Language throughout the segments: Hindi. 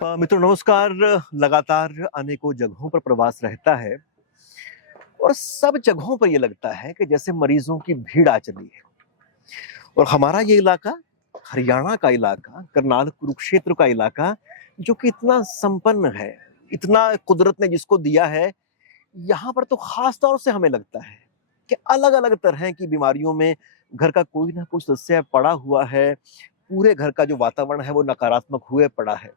मित्रों नमस्कार। लगातार अनेकों जगहों पर प्रवास रहता है और सब जगहों पर ये लगता है कि जैसे मरीजों की भीड़ आ चली है। और हमारा ये इलाका, हरियाणा का इलाका, करनाल कुरुक्षेत्र का इलाका, जो कि इतना संपन्न है, इतना कुदरत ने जिसको दिया है, यहाँ पर तो खास तौर से हमें लगता है कि अलग-अलग तरह की बीमारियों में घर का कोई ना कोई सदस्य पड़ा हुआ है। पूरे घर का जो वातावरण है वो नकारात्मक हुए पड़ा है।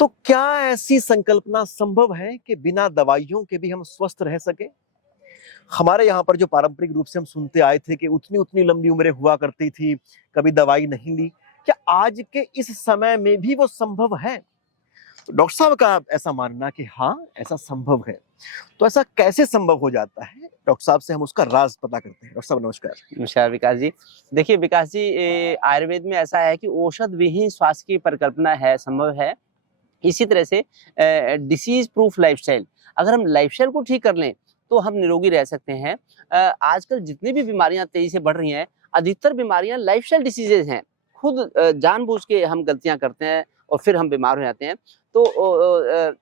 तो क्या ऐसी संकल्पना संभव है कि बिना दवाइयों के भी हम स्वस्थ रह सकें? हमारे यहाँ पर जो पारंपरिक रूप से हम सुनते आए थे कि उतनी-उतनी लंबी उम्रें हुआ करती थी, कभी दवाई नहीं ली। क्या आज के इस समय में भी वो संभव है? तो डॉक्टर साहब का ऐसा मानना कि हाँ, ऐसा संभव है। तो ऐसा कैसे संभव हो जाता है? डॉक्टर साहब से हम उसका राज पता करते हैं। डॉक्टर साहब नमस्कार। नमस्कार विकास जी। देखिए विकास जी, आयुर्वेद में ऐसा है कि औषध विहीन स्वास्थ्य की परिकल्पना है, संभव है। इसी तरह से डिसीज प्रूफ लाइफस्टाइल, अगर हम लाइफस्टाइल को ठीक कर लें तो हम निरोगी रह सकते हैं। आजकल जितनी भी बीमारियां तेजी से बढ़ रही हैं, अधिकतर बीमारियां लाइफस्टाइल डिसीजेज हैं। खुद जानबूझ के हम गलतियां करते हैं और फिर हम बीमार हो जाते हैं। तो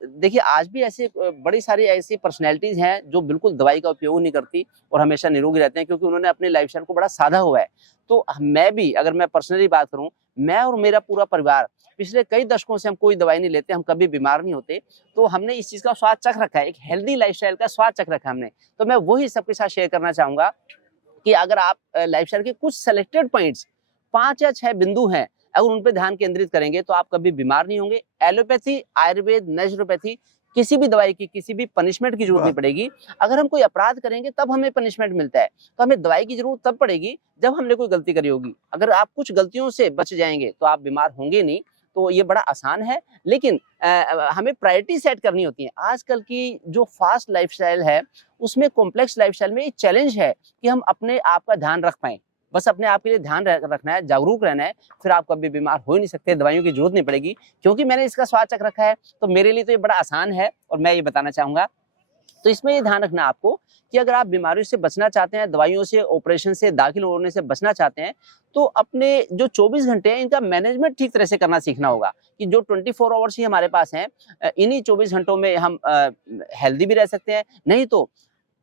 देखिए आज भी ऐसे बड़ी सारी ऐसी पर्सनैलिटीज हैं जो बिल्कुल दवाई का उपयोग नहीं करती और हमेशा निरोगी रहते हैं, क्योंकि उन्होंने अपने लाइफस्टाइल को बड़ा साधा हुआ है। तो मैं भी, अगर मैं पर्सनली बात करूं, मैं और मेरा पूरा परिवार पिछले कई दशकों से हम कोई दवाई नहीं लेते, हम कभी बीमार नहीं होते। तो हमने इस चीज का स्वाद चख रखा है, एक हेल्दी लाइफस्टाइल का स्वाद चख रखा है हमने। तो मैं वही सबके साथ शेयर करना चाहूंगा कि अगर आप लाइफस्टाइल के कुछ सेलेक्टेड पॉइंट्स, 5 या 6 बिंदु हैं, अगर उन पे ध्यान केंद्रित करेंगे तो आप कभी बीमार नहीं होंगे। एलोपैथी, आयुर्वेद, नेचुरोपैथी, किसी भी दवाई की, किसी भी पनिशमेंट की जरूरत नहीं पड़ेगी। अगर हम कोई अपराध करेंगे तब हमें पनिशमेंट मिलता है, तो हमें दवाई की जरूरत तब पड़ेगी जब हमने कोई गलती करी होगी। अगर आप कुछ गलतियों से बच जाएंगे तो आप बीमार होंगे नहीं। तो ये बड़ा आसान है, लेकिन हमें प्रायोरिटी सेट करनी होती है। आजकल की जो फास्ट लाइफस्टाइल है, उसमें कॉम्प्लेक्स लाइफस्टाइल में एक चैलेंज है कि हम अपने आप का ध्यान रख पाएं। बस अपने आप के लिए ध्यान रखना है, जागरूक रहना है, फिर आप कभी बीमार हो ही नहीं सकते, दवाइयों की जरूरत नहीं पड़ेगी। क्योंकि मैंने इसका स्वाद चख रखा है, तो मेरे लिए तो ये बड़ा आसान है और मैं ये बताना चाहूंगा। तो इसमें ये ध्यान रखना आपको कि अगर आप बीमारियों से बचना चाहते हैं, दवाइयों से, ऑपरेशन से, दाखिल होने से बचना चाहते हैं, तो अपने जो 24 घंटे हैं इनका मैनेजमेंट ठीक तरह से करना सीखना होगा। कि जो 24 आवर्स ही हमारे पास हैं, इन्हीं 24 घंटों में हम हेल्दी भी रह सकते हैं। नहीं तो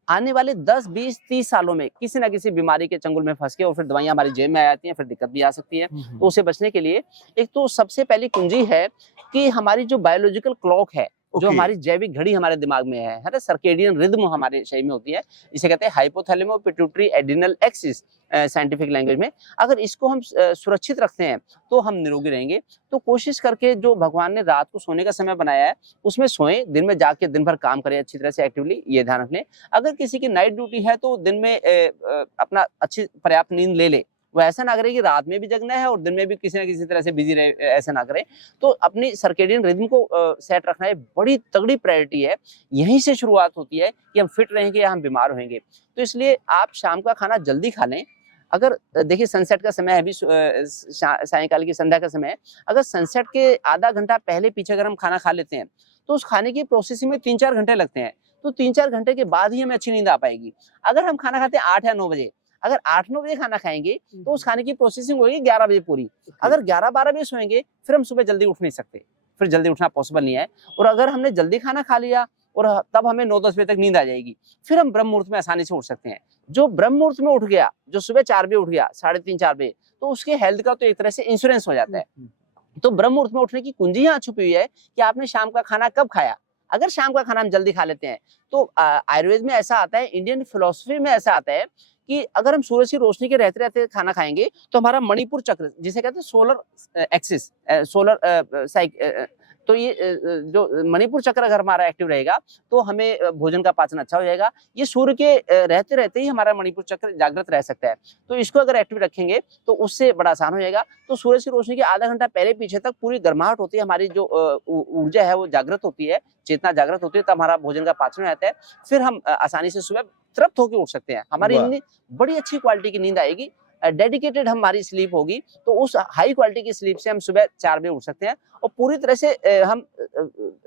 आने वाले 10, 20, 30 सालों में किसी ना किसी बीमारी के चंगुल में फंस के और फिर दवाइयां हमारी जेब में आ जाती हैं, फिर दिक्कत भी आ सकती है। तो उससे बचने के लिए एक तो सबसे पहली कुंजी है कि हमारी जो बायोलॉजिकल क्लॉक है, जो हमारी जैविक घड़ी हमारे दिमाग में है ना, सर्केडियन रिदम हमारे शरीर में होती है। इसे कहते हैं hypothalamo pituitary adrenal axis scientific language में। अगर इसको हम सुरक्षित रखते हैं तो हम निरोगी रहेंगे। तो कोशिश करके जो भगवान ने रात को सोने का समय बनाया है उसमें सोएं, दिन में जाके दिन भर काम करें अच्छी तरह से एक्टिवली, ये ध्यान रख लें। अगर किसी की नाइट ड्यूटी है तो दिन में अपना अच्छी पर्याप्त नींद ले ले। वो ऐसा ना करे कि रात में भी जगना है और दिन में भी किसी ना किसी तरह से बिजी रहे, ऐसा ना करें। तो अपनी सर्केडियन रिदम को सेट रखना एक बड़ी तगड़ी प्रायोरिटी है। यहीं से शुरुआत होती है कि हम फिट रहेंगे या हम बीमार होंगे। तो इसलिए आप शाम का खाना जल्दी खा लें। अगर देखिए सनसेट का समय है, अभी सायंकाल की संध्या का समय है। अगर सनसेट के आधा घंटा पहले पीछे अगर हम खाना खा लेते हैं तो उस खाने की प्रोसेसिंग में 3-4 घंटे लगते हैं। तो 3-4 घंटे के बाद ही हमें अच्छी नींद आ पाएगी। अगर हम खाना खाते हैं 8 या 9 बजे, अगर 8-9 बजे खाना खाएंगे तो उस खाने की प्रोसेसिंग होगी 11 बजे पूरी। अगर 11-12 बजे सोएंगे फिर हम सुबह जल्दी उठ नहीं सकते, फिर जल्दी उठना पॉसिबल नहीं है। और अगर हमने जल्दी खाना खा लिया और तब हमें 9-10 बजे तक नींद आ जाएगी, फिर हम ब्रह्म मुहूर्त में आसानी से उठ सकते हैं। जो ब्रह्म मुहूर्त में उठ गया, जो सुबह 4 बजे उठ गया, 3:30-4 बजे, तो उसके हेल्थ का तो एक तरह से इंश्योरेंस हो जाता है। तो ब्रह्म मुहूर्त में उठने की कुंजी यहाँ छुपी हुई है कि आपने शाम का खाना कब खाया। अगर शाम का खाना हम जल्दी खा लेते हैं तो आयुर्वेद में ऐसा आता है, इंडियन फिलोसफी में ऐसा आता है कि अगर हम सूरज की रोशनी के रहते रहते खाना खाएंगे तो हमारा मणिपुर चक्र, जिसे कहते हैं सोलर एक्सिस, सोलर तो ये जो मणिपुर चक्र अगर हमारा एक्टिव रहेगा तो हमें भोजन का पाचन अच्छा हो जाएगा। ये सूर्य के रहते रहते ही हमारा मणिपुर चक्र जागृत रह सकता है। तो इसको अगर एक्टिव रखेंगे तो उससे बड़ा आसान हो जाएगा। तो सूरज की रोशनी के आधा घंटा पहले पीछे तक पूरी गर्माहट होती है, हमारी जो ऊर्जा है वो जागृत होती है, चेतना जागृत होती है, तब हमारा भोजन का पाचन हो जाता है। फिर हम आसानी से सुबह तृप्त होकर उठ सकते हैं। हमारी नींद बड़ी अच्छी क्वालिटी की नींद आएगी, डेडिकेटेड हमारी स्लीप होगी। तो उस हाई क्वालिटी की स्लीप से हम सुबह 4 बजे उठ सकते हैं और पूरी तरह से हम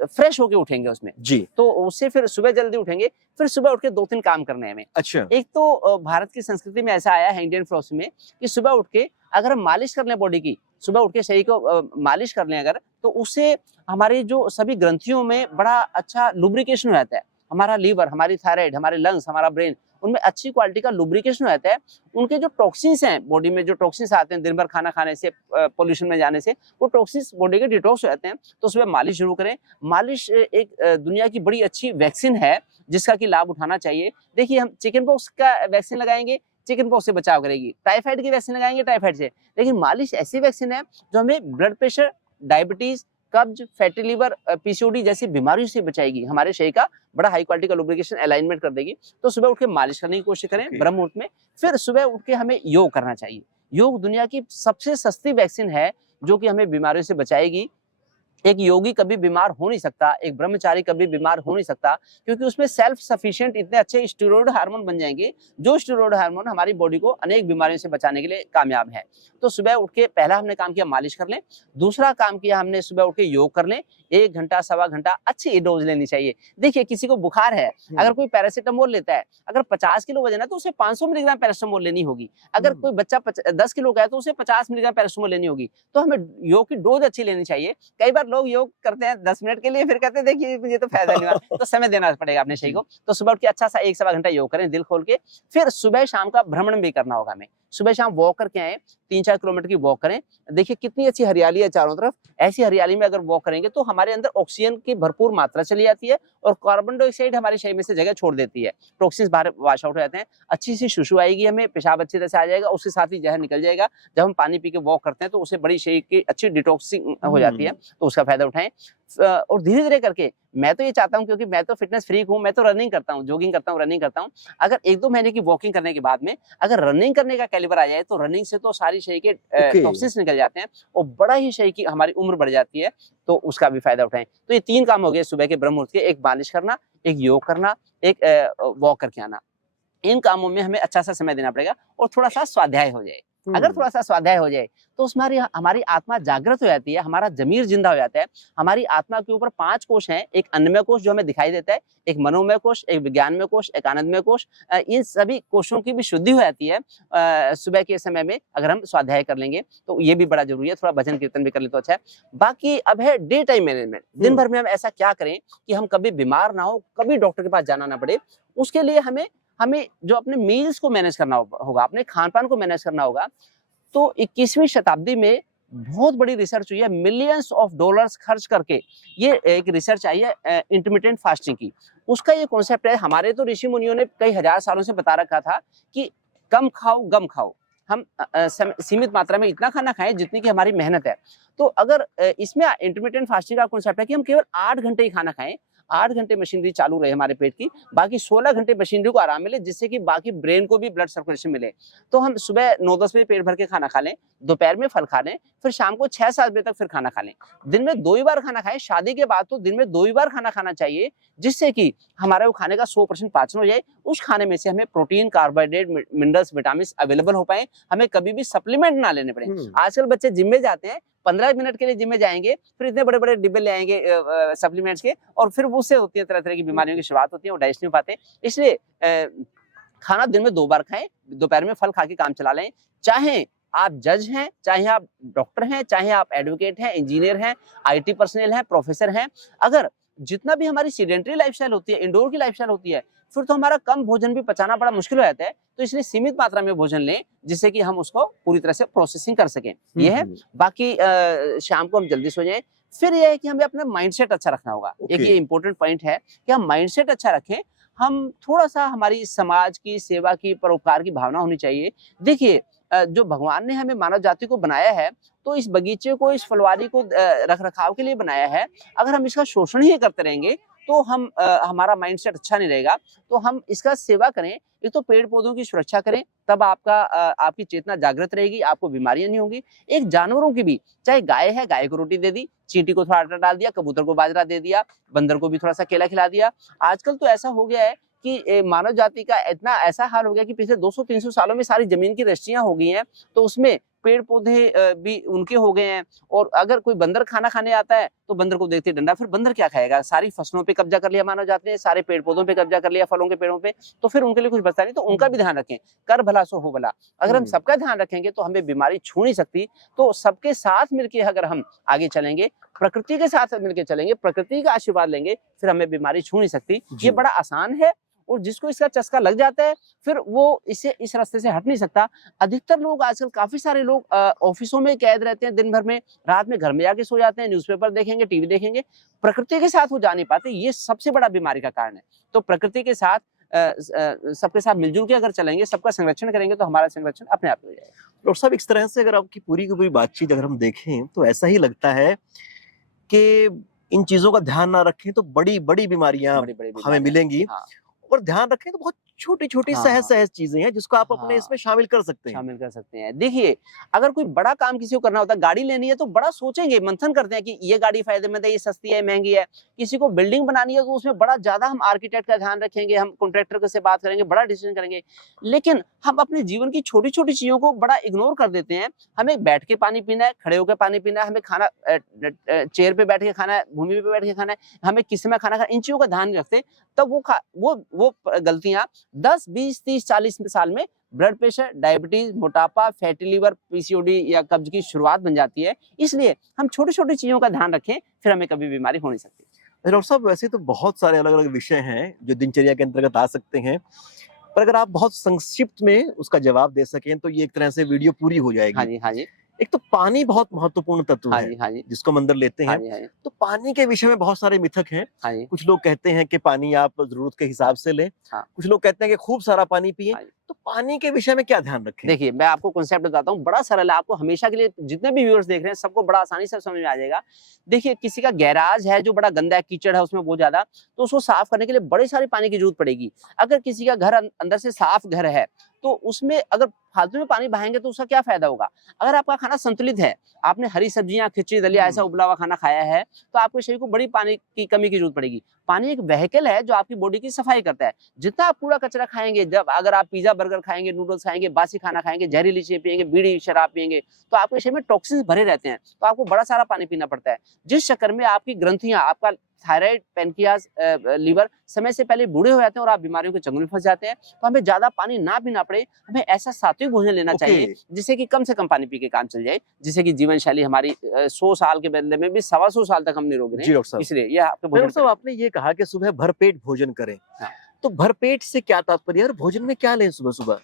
फ्रेश होके उठेंगे उसमें जी। तो उससे फिर सुबह जल्दी उठेंगे। फिर सुबह उठ के 2-3 काम करने हैं हमें। अच्छा। एक तो भारत की संस्कृति में ऐसा आया है, इंडियन फिलोसफी में, कि सुबह उठ के अगर हम मालिश कर लें बॉडी की सुबह उठ के शरीर को मालिश कर लें अगर, तो उससे हमारी जो सभी ग्रंथियों में बड़ा अच्छा लुब्रिकेशन हो जाता है। हमारा लीवर, हमारी थायराइड, हमारे लंग्स, हमारा ब्रेन, उनमें अच्छी क्वालिटी का लुब्रिकेशन हो जाता है। उनके जो टॉक्सिन्स हैं बॉडी में, जो टॉक्सिन्स आते हैं दिन भर खाना खाने से, पोल्यूशन में जाने से, वो टॉक्सिन्स बॉडी के डिटॉक्स हो जाते हैं। तो सुबह मालिश जरूर करें। मालिश एक दुनिया की बड़ी अच्छी वैक्सीन है जिसका कि लाभ उठाना चाहिए। देखिए, हम चिकन पॉक्स का वैक्सीन लगाएंगे, चिकन पॉक्स से बचाव करेगी। टाइफाइड की वैक्सीन लगाएंगे, टाइफाइड से। लेकिन मालिश ऐसी वैक्सीन है जो हमें ब्लड प्रेशर, डायबिटीज, कब्ज, फैटी लिवर, पीसीओडी जैसी बीमारियों से बचाएगी। हमारे शरीर का बड़ा हाई क्वालिटी का लुब्रिकेशन अलाइनमेंट कर देगी। तो सुबह उठ के मालिश करने की कोशिश करें ब्रह्म मुहूर्त में। फिर सुबह उठ के हमें योग करना चाहिए। योग दुनिया की सबसे सस्ती वैक्सीन है जो कि हमें बीमारियों से बचाएगी। एक योगी कभी बीमार हो नहीं सकता, एक ब्रह्मचारी कभी बीमार हो नहीं सकता, क्योंकि उसमें सेल्फ सफिशिएंट इतने अच्छे स्टेरॉयड हार्मोन बन जाएंगे, जो स्टेरॉयड हार्मोन हमारी बॉडी को अनेक बीमारियों से बचाने के लिए कामयाब है। तो सुबह उठ के पहला हमने काम किया मालिश कर लें, दूसरा काम किया हमने सुबह उठ के योग कर लें। 1 घंटा, सवा घंटा अच्छी डोज लेनी चाहिए। देखिए, किसी को बुखार है, अगर कोई पैरासिटामोल लेता है, अगर 50 किलो वजन है तो उसे 500 मिलीग्राम पैरासिटामोल लेनी होगी। अगर कोई बच्चा 10 किलो का है तो उसे 50 मिलीग्राम पैरासिटामोल लेनी होगी। तो हमें योग की डोज अच्छी लेनी चाहिए। कई बार लोग योग करते हैं 10 मिनट के लिए, फिर कहते हैं देखिए मुझे तो फायदा नहीं हुआ। तो समय देना पड़ेगा अपने शरीर को। तो सुबह उठ के अच्छा सा 1 सवा घंटा योग करें दिल खोल के। फिर सुबह शाम का भ्रमण भी करना होगा हमें। सुबह शाम वॉक करके आए, 3-4 किलोमीटर की वॉक करें। देखिए कितनी अच्छी हरियाली है चारों तरफ। ऐसी हरियाली में अगर वॉक करेंगे तो हमारे अंदर ऑक्सीजन की भरपूर मात्रा चली जाती है और कार्बन डाइऑक्साइड हमारे शरीर में से जगह छोड़ देती है। टॉक्सिन्स बाहर वॉश आउट हो जाते हैं। अच्छी सी शुशु आएगी, हमें पेशाब अच्छी तरह से आ जाएगा, उसके साथ ही जहर निकल जाएगा। जब हम पानी पी के वॉक करते हैं तो उससे बड़ी शरीर की अच्छी डिटॉक्सिंग हो जाती है। तो उसका फायदा उठाएं और धीरे धीरे करके, मैं तो ये चाहता हूं, क्योंकि मैं तो फिटनेस फ्रीक हूं, मैं तो रनिंग करता हूं, जॉगिंग करता हूं, रनिंग करता हूं। अगर 1-2 महीने की वॉकिंग करने के बाद में अगर रनिंग करने का कैलिबर आ जाए तो रनिंग से तो सारी शरीर के टॉक्सिन्स निकल जाते हैं और बड़ा ही शरीर की हमारी उम्र बढ़ जाती है। तो उसका भी फायदा उठाएं। तो ये 3 काम हो गए सुबह के ब्रह्म मुहूर्त के। एक मालिश करना, एक योग करना, एक वॉक करके आना। इन कामों में हमें अच्छा सा समय देना पड़ेगा और थोड़ा सा स्वाध्याय हो जाए। अगर थोड़ा सा स्वाध्याय हो जाए तो उसमें हमारी आत्मा जागृत हो जाती है, हमारा जमीर जिंदा हो जाता है। हमारी आत्मा के ऊपर 5 कोश हैं। एक अन्नमय कोश जो हमें दिखाई देता है, एक मनोमय कोश, एक विज्ञानमय कोश, एक आनंदमय कोश। इन सभी कोशों की भी शुद्धि हो जाती है सुबह के समय में अगर हम स्वाध्याय कर लेंगे। तो ये भी बड़ा जरूरी है। थोड़ा भजन कीर्तन भी कर ले तो अच्छा है। बाकी अब है डे टाइम मैनेजमेंट। दिन भर में हम ऐसा क्या करें कि हम कभी बीमार ना हो, कभी डॉक्टर के पास जाना ना पड़े। उसके लिए हमें जो अपने मील्स को मैनेज करना होगा, अपने खान पान को मैनेज करना होगा। तो 21वीं शताब्दी में बहुत बड़ी रिसर्च हुई है, मिलियंस ऑफ डॉलर्स खर्च करके ये एक रिसर्च आई है इंटरमिटेंट फास्टिंग की। उसका ये कॉन्सेप्ट है, हमारे तो ऋषि मुनियों ने कई हजार सालों से बता रखा था कि कम खाओ गम खाओ, हम सीमित मात्रा में इतना खाना खाएं जितनी की हमारी मेहनत है। तो अगर इसमें इंटरमिटेंट फास्टिंग का कॉन्सेप्ट है कि हम केवल 8 घंटे ही खाना खाएं, 8 घंटे मशीनरी चालू रहे हमारे पेट की, बाकी 16 घंटे मशीनरी को आराम मिले, जिससे कि बाकी ब्रेन को भी ब्लड सर्कुलेशन मिले। तो हम सुबह 9-10 बजे पेट भर के खाना खा लें, दोपहर में फल खा लें, फिर शाम को 6-7 बजे तक फिर खाना खा लें। दिन में 2 ही बार खाना खाएं। शादी के बाद तो दिन में 2 ही बार खाना खाना चाहिए, जिससे कि हमारे वो खाने का 100% पाचन हो जाए। उस खाने में से हमें protein, carbohydrate, minerals, vitamin available हो पाए, हमें कभी भी सप्लीमेंट ना लेने पड़े। आजकल बच्चे जिम में जाते हैं, 15 मिनट के लिए जिम में जाएंगे, फिर इतने बड़े बड़े डिब्बे ले आएंगे सप्लीमेंट्स के, और फिर उससे होती है तरह तरह की बीमारियों की शुरुआत होती है, वो डाइजेस्ट नहीं हो पाते। इसलिए खाना दिन में 2 बार खाएं, दोपहर में फल खा के काम चला लें। चाहे आप जज हैं, चाहे आप डॉक्टर हैं, चाहे आप एडवोकेट हैं, इंजीनियर हैं, IT पर्सनल हैं, प्रोफेसर हैं, अगर जितना भी हमारी सीडेंटरी लाइफस्टाइल होती है, इंडोर की लाइफस्टाइल होती है, फिर तो हमारा कम भोजन भी पचाना बड़ा मुश्किल हो जाता है। तो इसलिए सीमित मात्रा में भोजन लें, जिससे कि हम उसको पूरी तरह से प्रोसेसिंग कर सकें। ये है। बाकी शाम को हम जल्दी सो जाएं। फिर यह है कि हमें अपना माइंडसेट अच्छा रखना होगा। एक ये इंपॉर्टेंट पॉइंट है कि हम माइंडसेट अच्छा रखें। हम थोड़ा सा हमारी समाज की सेवा की, परोपकार की भावना होनी चाहिए। देखिए, जो भगवान ने हमें मानव जाति को बनाया है, तो इस बगीचे को, इस फुलवारी को रख रखाव के लिए बनाया है। अगर हम इसका शोषण ही करते रहेंगे तो हमारा माइंडसेट अच्छा नहीं रहेगा। तो हम इसका सेवा करें। एक तो पेड़ पौधों की सुरक्षा करें, तब आपकी चेतना जागृत रहेगी, आपको बीमारियां नहीं होंगी। एक जानवरों की भी, चाहे गाय है, गाय को रोटी दे दी, चींटी को थोड़ा आटा डाल दिया, कबूतर को बाजरा दे दिया, बंदर को भी थोड़ा सा केला खिला दिया। आजकल तो ऐसा हो गया है कि मानव जाति का इतना ऐसा हाल हो गया कि पिछले 200-300 सालों में सारी जमीन की रजिस्ट्रियां हो गई हैं, तो उसमें पेड़ पौधे भी उनके हो गए हैं। और अगर कोई बंदर खाना खाने आता है तो बंदर को देखते डंडा, फिर बंदर क्या खाएगा? सारी फसलों पे कब्जा कर लिया मानव जाति ने, सारे पेड़ पौधों पे कब्जा कर लिया, फलों के पेड़ों पे, तो फिर उनके लिए कुछ बचता नहीं। तो उनका भी ध्यान रखें, कर भला सो हो भला। अगर हम सबका ध्यान रखेंगे तो हमें बीमारी छू नहीं सकती। तो सबके साथ मिलके अगर हम आगे चलेंगे, प्रकृति के साथ मिलके चलेंगे, प्रकृति का आशीर्वाद लेंगे, फिर हमें बीमारी छू नहीं सकती। ये बड़ा आसान है, और जिसको इसका चस्का लग जाता है फिर वो इसे इस रास्ते से हट नहीं सकता। अधिकतर लोग आजकल, काफी सारे लोग ऑफिसों में कैद रहते हैं दिन भर में, रात में घर में जाके सो जाते हैं, न्यूज़पेपर देखेंगे, टीवी देखेंगे, प्रकृति के साथ वो जा नहीं पाते। ये सबसे बड़ा बीमारी का कारण है। तो प्रकृति के साथ सबके साथ मिलजुल के अगर चलेंगे, सबका संरक्षण करेंगे, तो हमारा संरक्षण अपने आप हो जाएगा। और सब इस तरह से अगर आपकी पूरी की पूरी बातचीत अगर हम देखें तो ऐसा ही लगता है कि इन चीजों का ध्यान ना रखें तो बड़ी बड़ी बीमारियां हमें मिलेंगी। हाँ। और ध्यान रखें तो बहुत छोटी छोटी हाँ, सहज सहज चीजें हैं जिसको आप अपने हाँ, इसमें शामिल कर सकते हैं। शामिल कर सकते हैं। देखिए, अगर कोई बड़ा काम किसी को करना होता है, गाड़ी लेनी है तो बड़ा सोचेंगे, मंथन करते हैं कि ये गाड़ी फायदेमंद है, ये सस्ती है, महंगी है। किसी को बिल्डिंग बनानी है तो उसमें बड़ा ज्यादा हम आर्किटेक्ट का ध्यान रखेंगे, हम कॉन्ट्रैक्टर से बात करेंगे, बड़ा डिसीजन करेंगे। लेकिन हम अपने जीवन की छोटी छोटी चीजों को बड़ा इग्नोर कर देते हैं। हमें बैठ के पानी पीना है, खड़े होकर पानी पीना है, हमें खाना चेयर पे बैठ के खाना है, भूमि पे बैठ के खाना है, हमें किस में खाना खाना, इन चीजों का ध्यान नहीं रखते। तब वो गलतियां 10, 20, 30, 40 साल में ब्लड प्रेशर, डायबिटीज, मोटापा, फैटी लीवर, पीसीओडी या कब्ज की शुरुआत बन जाती है। इसलिए हम छोटी छोटी चीजों का ध्यान रखें, फिर हमें कभी बीमारी हो नहीं सकती। डॉक्टर साहब, वैसे तो बहुत सारे अलग अलग विषय हैं जो दिनचर्या के अंतर्गत आ सकते हैं, पर अगर आप बहुत संक्षिप्त में उसका जवाब दे सकें तो ये एक तरह से वीडियो पूरी हो जाएगी। हाँ जी, हाँ जी। एक तो पानी बहुत महत्वपूर्ण तत्व हाँ है, जी, हाँ जी। जिसको हम अंदर लेते हाँ हैं। जी, हाँ जी। तो पानी के विषय में बहुत सारे मिथक हैं। हाँ जी। कुछ लोग कहते हैं कि पानी आप जरूरत के हिसाब से लें, हाँ। कुछ लोग कहते हैं कि खूब सारा पानी पिए। हाँ जी। तो पानी के विषय में क्या ध्यान रखें? देखिए, मैं आपको कॉन्सेप्ट बताता हूँ, बड़ा सरल है, आपको हमेशा के लिए, जितने भी व्यूअर्स देख रहे हैं सबको बड़ा आसानी से समझ में आ जाएगा। देखिए, किसी का गैराज है जो बड़ा गंदा है, कीचड़ है उसमें बहुत ज्यादा, तो उसको साफ करने के लिए बड़े सारे पानी की जरूरत पड़ेगी। अगर किसी का घर अंदर से साफ घर है तो उसमें अगर फालतू में पानी बहाएंगे तो उसका क्या फायदा होगा? अगर आपका खाना संतुलित है, आपने हरी सब्जियां, खिचड़ी दलिया, ऐसा उबला हुआ खाना खाया है, तो आपके शरीर को बड़ी पानी की कमी की जरूरत पड़ेगी। पानी एक व्हीकल है जो आपकी बॉडी की सफाई करता है। जितना आप कूड़ा कचरा खाएंगे, जब अगर आप पिज्जा बर्गर खाएंगे, नूडल्स खाएंगे, बासी खाना खाएंगे, जहरीली चीजें पिएंगे, बीड़ी शराब पिएंगे, तो आपके शरीर में टॉक्सिन्स भरे रहते हैं, तो आपको बड़ा सारा पानी पीना पड़ता है। जिस चक्कर में आपकी ग्रंथियां, आपका थायराइड, पैनक्रियाज, लीवर समय से पहले बूढ़े हो जाते हैं और आप बीमारियों के चंगुल में फंस जाते हैं। तो हमें ज्यादा पानी ना पीना पड़े, हमें ऐसा सात्विक भोजन लेना चाहिए जिससे कि कम से कम पानी पी के काम चल जाए, जिससे कि जीवन शैली हमारी 100 साल के बदले में भी 125 साल तक हम निरोगी जी रहें। डॉक्टर साहब। इसलिए ये आपके भोजन डॉक्टर साहब, आपने ये कहा कि सुबह भरपेट भोजन करें। हाँ। तो भरपेट से क्या तात्पर्य है और भोजन में क्या लें सुबह सुबह?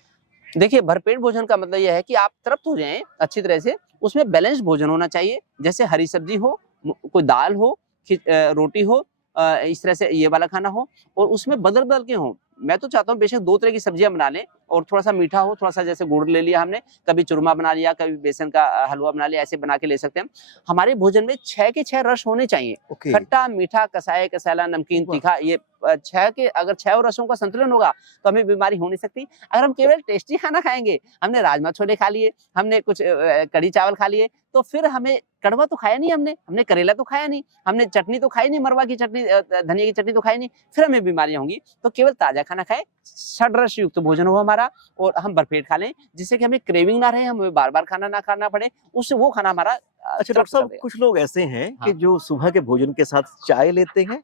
देखिए, भरपेट भोजन का मतलब यह है कि आप तृप्त हो जाएं अच्छी तरह से। उसमें बैलेंस्ड भोजन होना चाहिए, जैसे हरी सब्जी हो, कोई दाल हो, रोटी हो, इस तरह से ये वाला खाना हो, और उसमें बदल बदल के हो। मैं तो चाहता हूँ बेशक 2 तरह की सब्जियां बना लें, और थोड़ा सा मीठा हो, थोड़ा सा जैसे गुड़ ले लिया हमने, कभी चूरमा बना लिया, कभी बेसन का हलवा बना लिया, ऐसे बना के ले सकते हैं। हमारे भोजन में 6 के 6 रस होने चाहिए। खट्टा, मीठा, कसाय, कसैला, नमकीन, तीखा, ये 6 के, अगर 6 रसों का संतुलन होगा तो हमें बीमारी हो नहीं सकती। अगर हम केवल टेस्टी खाना खाएंगे, हमने राजमा छोले खा लिए, हमने कुछ कढ़ी चावल खा लिए, तो फिर हमें कड़वा तो खाया नहीं, हमने करेला तो खाया नहीं, हमने चटनी तो खाई नहीं, मरवा की चटनी, धनिया की चटनी तो खाई नहीं, फिर हमें बीमारियां होंगी। तो केवल ताजा खाना खाएं, षड्रस युक्त भोजन हो हमारा, और हम भरपेट खा लें, जिससे कि हमें क्रेविंग ना रहे, हमें बार बार खाना ना खाना पड़े, उससे वो खाना हमारा अच्छा डॉक्टर साहब, कुछ लोग ऐसे हैं कि हाँ। जो सुबह के भोजन के साथ चाय लेते हैं,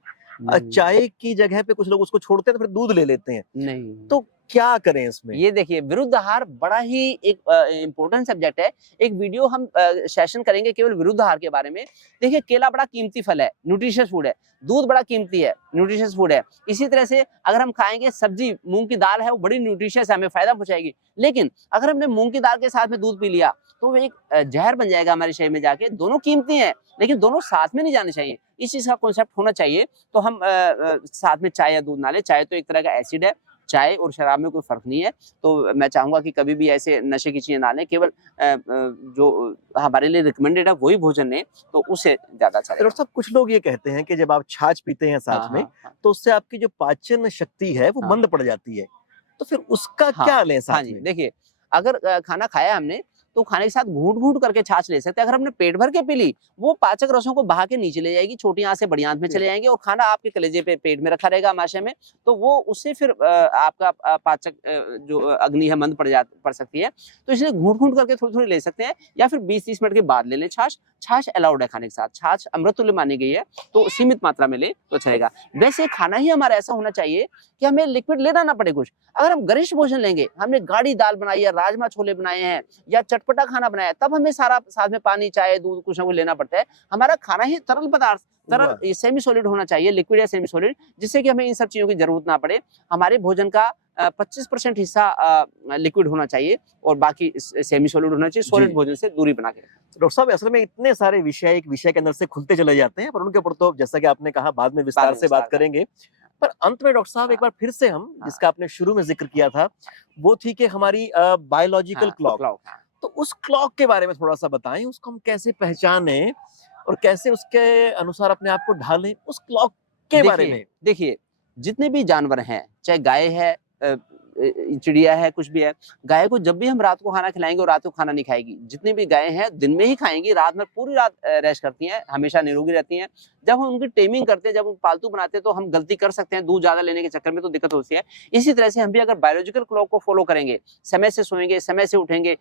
चाय की जगह पे कुछ लोग उसको छोड़ते हैं तो फिर दूध ले लेते हैं। नहीं, तो क्या करें इसमें? ये देखिए, विरुद्ध आहार बड़ा ही एक इम्पोर्टेंट सब्जेक्ट है। एक वीडियो हम सेशन करेंगे केवल विरुद्ध आहार के बारे में। देखिए, केला बड़ा कीमती फल है, न्यूट्रिशियस फूड है, दूध बड़ा कीमती है, न्यूट्रिशियस फूड है। इसी तरह से अगर हम खाएंगे सब्जी, मूंग की दाल है, वो बड़ी न्यूट्रिशियस है, हमें फायदा पहुंचाएगी। लेकिन अगर हमने मूंग की दाल के साथ में दूध पी लिया तो वो एक जहर बन जाएगा हमारे शरीर में जाके। दोनों कीमती हैं, लेकिन दोनों साथ में नहीं जाने चाहिए, इस चीज का कॉन्सेप्ट होना चाहिए। तो हम साथ में चाय या दूध ना ले। चाय तो एक तरह का एसिड है, चाय और शराब में कोई फर्क नहीं है। तो मैं चाहूंगा कि कभी भी ऐसे नशे की चीजें ना लें, केवल जो हमारे लिए रिकमेंडेड है वही भोजन लें, तो उससे ज्यादा अच्छा डॉक्टर साहब, कुछ लोग ये कहते हैं कि जब आप छाछ पीते हैं साथ में, तो उससे आपकी जो पाचन शक्ति है वो मंद पड़ जाती है, तो फिर उसका क्या लें साथ में? देखिए, अगर खाना खाया हमने तो खाने के साथ घूंट-घूंट करके छाछ ले सकते हैं। अगर हमने पेट भर के पी ली, वो पाचक रसों को बहा के नीचे ले जाएगी, छोटी आंत से बड़ी आंत में चले जाएंगे और खाना आपके कलेजे पे पेट में रखा रहेगा आमाशय में, तो वो उससे फिर आपका पाचक जो अग्नि है मंद पड़ सकती है। तो इसलिए घूंट-घूंट करके थोड़ी-थोड़ी ले सकते हैं या फिर 20-30 मिनट के बाद ले लें छाछ। छाछ अलाउड है खाने के साथ, छाछ अमृत तुल्य मानी गई है, तो सीमित मात्रा में लें तो अच्छा रहेगा। वैसे खाना ही हमारा ऐसा होना चाहिए कि हमें लिक्विड लेना ना पड़े कुछ। अगर हम गरिष्ठ भोजन लेंगे, हमने गाढ़ी दाल बनाई है, राजमा छोले बनाए हैं या चटपटा खाना बनाया है, तब हमें सारा साथ में पानी, चाय, दूध कुछ ना कुछ लेना पड़ता है। हमारा खाना ही तरल पदार्थ, तरल सेमी सॉलिड होना चाहिए, लिक्विड या सेमी सॉलिड, जिससे कि हमें इन सब चीजों की जरूरत ना पड़े। हमारे भोजन का 25% हिस्सा लिक्विड होना चाहिए और बाकी सेमी सॉलिड होना चाहिए। सॉलिड भोजन से दूरी बना के। डॉक्टर साहब, असल में इतने सारे विषय एक विषय के अंदर से खुलते चले जाते हैं, पर उनके ऊपर तो जैसा कि आपने कहा बाद में विस्तार से बात करेंगे। पर अंत में डॉक्टर साहब एक बार फिर से हम, जिसका आपने शुरू में जिक्र किया था, वो थी कि हमारी बायोलॉजिकल क्लॉक। तो उस क्लॉक के बारे में थोड़ा सा बताएं, उसको हम कैसे पहचानें और कैसे उसके अनुसार अपने आप को ढालें, उस क्लॉक के बारे में। देखिए, जितने भी जानवर हैं, चाहे गाय है, चिड़िया है, कुछ भी है, गाय को जब भी हम रात को खाना खिलाएंगे और रात को खाना नहीं खाएगी। जितनी भी गायें हैं दिन में ही खाएंगी, रात में पूरी रात रेस्ट करती हैं, हमेशा निरोगी रहती हैं। जब हम उनकी टेमिंग करते हैं, जब हम पालतू बनाते हैं, तो हम गलती कर सकते हैं, दूध ज्यादा लेने के चक्कर में तो दिक्कत होती है। इसी तरह से हम भी अगर बायोलॉजिकल क्लॉक को फॉलो करेंगे, समय से सोएंगे, समय से उठेंगे,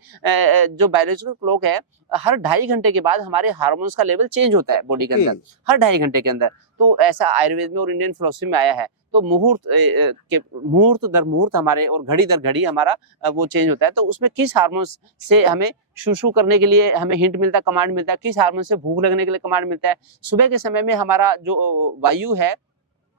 जो बायोलॉजिकल क्लॉक है, हर 2.5 घंटे के बाद हमारे हार्मोन्स का लेवल चेंज होता है बॉडी के अंदर, हर 2.5 घंटे के अंदर। तो ऐसा आयुर्वेद में और इंडियन फिलोसफी में आया है। तो मुहूर्त दर मुहूर्त हमारे और घड़ी दर घड़ी हमारा वो चेंज होता है। तो उसमें किस हार्मोन्स से हमें शू करने के लिए हमें हिंट मिलता है, कमांड मिलता है, किस हार्मोन से भूख लगने के लिए कमांड मिलता है। सुबह के समय में हमारा जो वायु है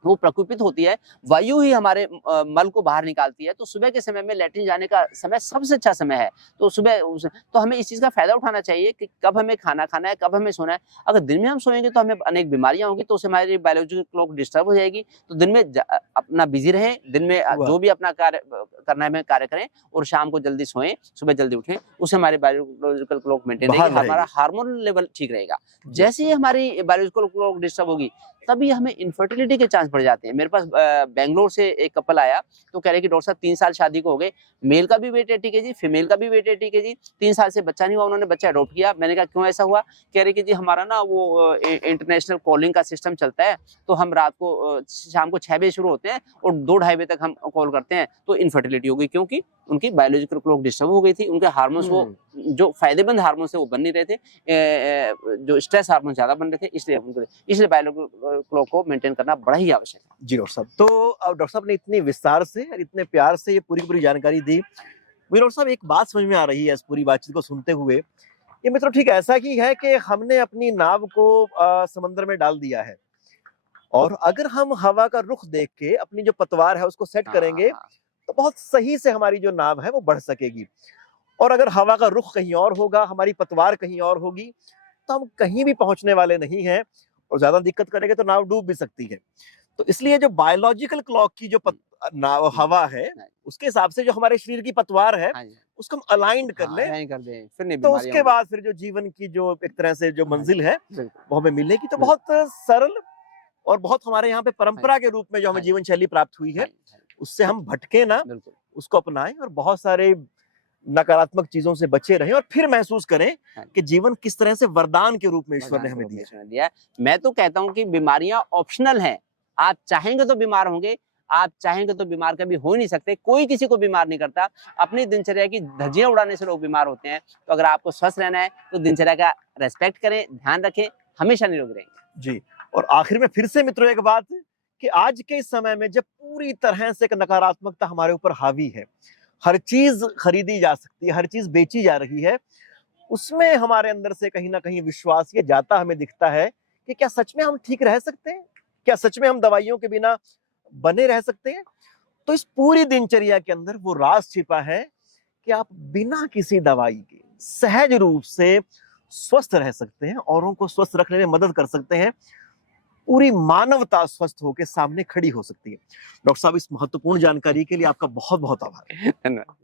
वो प्रकोपित होती है, वायु ही हमारे मल को बाहर निकालती है। तो सुबह के समय में लैट्रिन जाने का समय सबसे अच्छा समय है। तो तो हमें इस चीज का फायदा उठाना चाहिए कि कब हमें खाना खाना है, कब हमें सोना है। अगर दिन में हम सोएंगे तो हमें अनेक बीमारियां होंगी, तो उससे हमारी बायोलॉजिकल क्लॉक डिस्टर्ब हो जाएगी। तो दिन में अपना बिजी रहें, दिन में जो भी अपना कार्य करना है कार्य करें और शाम को जल्दी सोएं, सुबह जल्दी उठें, उससे हमारी बायोलॉजिकल क्लॉक मेंटेन रहेगी, हमारा हार्मोन लेवल ठीक रहेगा। जैसे ही हमारी बायोलॉजिकल क्लॉक डिस्टर्ब होगी, तभी हमें इनफर्टिलिटी के चांस बढ़ जाते हैं। मेरे पास बेंगलोर से एक कपल आया, तो कह रहे कि डॉक्टर साहब 3 साल शादी को हो गए, मेल का भी वेट 80 केजी, फीमेल का भी वेट 80 केजी, 3 साल से बच्चा नहीं हुआ, उन्होंने बच्चा अडॉप्ट किया। मैंने कहा क्यों ऐसा हुआ? कह रहे कि जी हमारा ना वो इंटरनेशनल कॉलिंग का सिस्टम चलता है, तो हम रात को शाम को 6 बजे शुरू होते हैं और 2-2:30 बजे तक हम कॉल करते हैं, तो इनफर्टिलिटी हो गई, क्योंकि उनकी बायोलॉजिकल क्लॉक डिस्टर्ब हो गई थी। उनके हार्मोन्स वो जो फायदेमंद हार्मोन्स है वो बन नहीं रहे थे, जो स्ट्रेस हार्मोन ज्यादा बन रहे थे, इसलिए बायोलॉजिकल क्लॉक को मेंटेन करना बड़ा ही आवश्यक है। जी डॉक्टर साहब, तो अब डॉक्टर साहब ने इतनी विस्तार से और इतने प्यार से ये पूरी जानकारी दी। मुझे डॉक्टर साहब एक बात समझ में आ रही है इस पूरी बातचीत को सुनते हुए, ये मित्रों ठीक ऐसा ही है कि हमने अपनी नाव को समंदर में डाल दिया है, और अगर हम हवा का रुख देख के अपनी जो पतवार है उसको सेट करेंगे, तो बहुत सही से हमारी जो नाव है वो बढ़ सकेगी। और अगर हवा का रुख कहीं और होगा, हमारी पतवार कहीं और होगी, तो हम कहीं भी पहुंचने वाले नहीं हैं, और ज्यादा दिक्कत करेंगे तो नाव डूब भी सकती है। तो इसलिए जो बायोलॉजिकल क्लॉक की जो नाव हवा है, उसके हिसाब से जो हमारे शरीर की पतवार है उसको हम अलाइंड कर लें, फिर नहीं तो उसके बाद फिर जो जीवन की जो एक तरह से जो मंजिल है वो हमें मिलेगी। तो बहुत सरल और बहुत हमारे यहाँ पे परंपरा के रूप में जो हमें जीवन शैली प्राप्त हुई है, उससे हम भटके ना, उसको अपनाएं और बहुत सारे नकारात्मक चीजों से बचे रहें, और फिर महसूस करें कि जीवन किस तरह से वरदान के रूप में ईश्वर ने हमें दिया। मैं तो कहता हूँ कि बीमारियां ऑप्शनल हैं। आप चाहेंगे तो बीमार होंगे, आप चाहेंगे तो बीमार कभी हो ही नहीं सकते। कोई किसी को बीमार नहीं करता, अपनी दिनचर्या की धज्जियां उड़ाने से लोग बीमार होते हैं। तो अगर आपको स्वस्थ रहना है तो दिनचर्या का रेस्पेक्ट करें, ध्यान रखें, हमेशा निरोगी रहेंगे। जी, और आखिर में फिर से मित्रों एक बात कि आज के समय में जब पूरी तरह से एक नकारात्मकता हमारे ऊपर हावी है, हर चीज खरीदी जा सकती है, हर चीज बेची जा रही है, उसमें हमारे अंदर से कहीं ना कहीं विश्वास ये जाता हमें दिखता है कि क्या सच में हम ठीक रह सकते हैं, क्या सच में हम दवाइयों के बिना बने रह सकते हैं। तो इस पूरी दिनचर्या के अंदर वो राज छिपा है कि आप बिना किसी दवाई के सहज रूप से स्वस्थ रह सकते हैं, औरों को स्वस्थ रखने में मदद कर सकते हैं, पूरी मानवता स्वस्थ होकर सामने खड़ी हो सकती है। डॉक्टर साहब, इस महत्वपूर्ण जानकारी के लिए आपका बहुत बहुत आभार। धन्यवाद।